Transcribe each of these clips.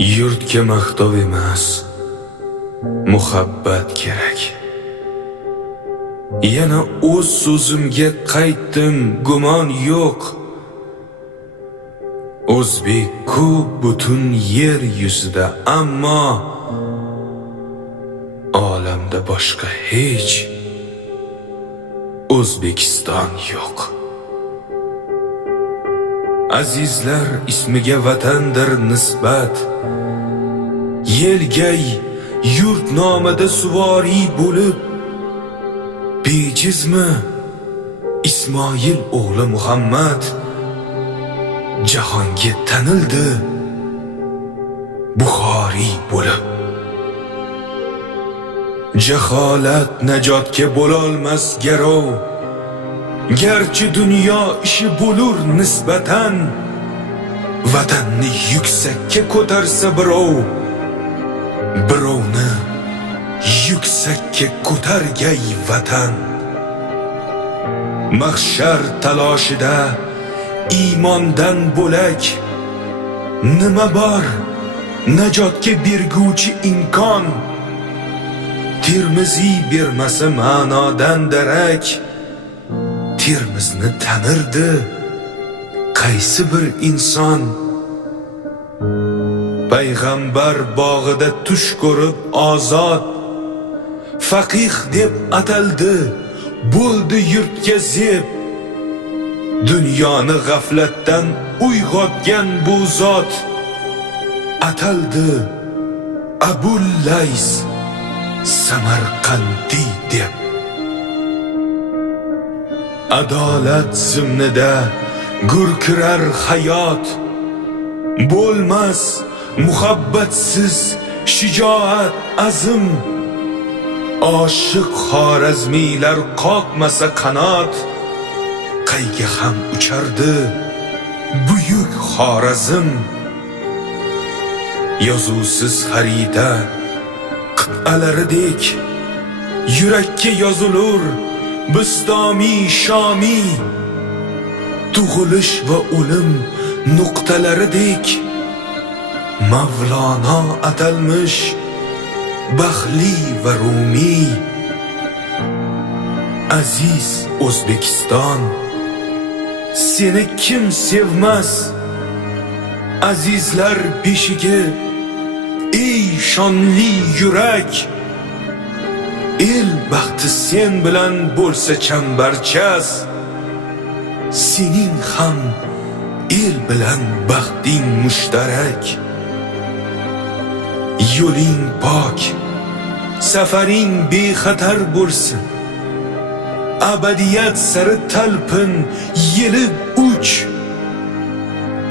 Yurtga maqtov emas, muhabbat kerak. Yana o'z so'zimga qaytdim, gumon yo'q. O'zbek ko'p butun yer yuzida, ammo olamda boshqa hech O'zbekiston yo'q. Azizlar ismiga vatandir nisbat, yelgay yurt nomida suvori bo'lib, bejizmi Ismoil o'g'li Muhammad jahonga tanildi Buxoriy bo'lib. Jaholat najotga bo'lolmas garov, garchi dunyo ishi bo'lur nisbatan, vatanni yuksakka ko'tarsa birov, birovni yuksakka ko'targay vatan. Mahshar taloshida iymondan bo'lak nima bor najotga berguvchi imkon? Termiziy bermasa ma'nodan darak, Termizni tanirdi qaysi bir inson? Payg'ambar bog'ida tush ko'rib ozod, faqih deb ataldi, bo'ldi yurtga zeb. Dunyoni g'aflatdan uyg'otgan bu zot ataldi Abul Lays Samarqandi deb. Adolat zimnida gurkirar hayot, bo'lmas muhabbatsiz shijoat azm. Oshiq xorazmiylar qoqmasa qanot, qayga ham uchardi buyuk Xorazm. Yozuvsiz xarita qit'alaridek yurakka yozilur Bistomi Shomi. Tug'ilish va o'lim nuqtalaridek Mavlono atalmish Baxtli va Rumi. Aziz O'zbekiston, seni kim sevmas? Azizlar beshigi, ey shonli yurak. El baxti sen bilan bo'lsa chambarchas, sening ham el bilan baxting mushtarak. Yo'ling pok, safaring bexatar bo'lsin, abadiyat sari talpin yelib uch.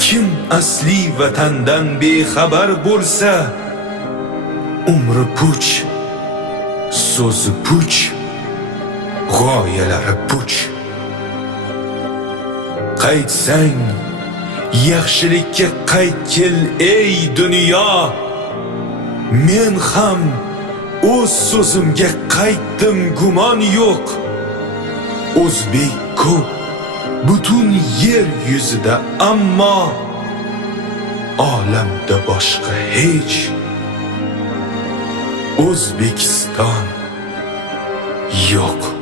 Kim asli vatandan bexabar bo'lsa, umri puch, so'zi puch, g'oyalari puch. Qaytsang yaxshilikka qaytgil ey dunyo. Men ham o'z so'zimga qaytdim, gumon yo'q. O'zbek ko'p butun yer yuzida, ammo olamda boshqa hech O'zbekiston yo'q.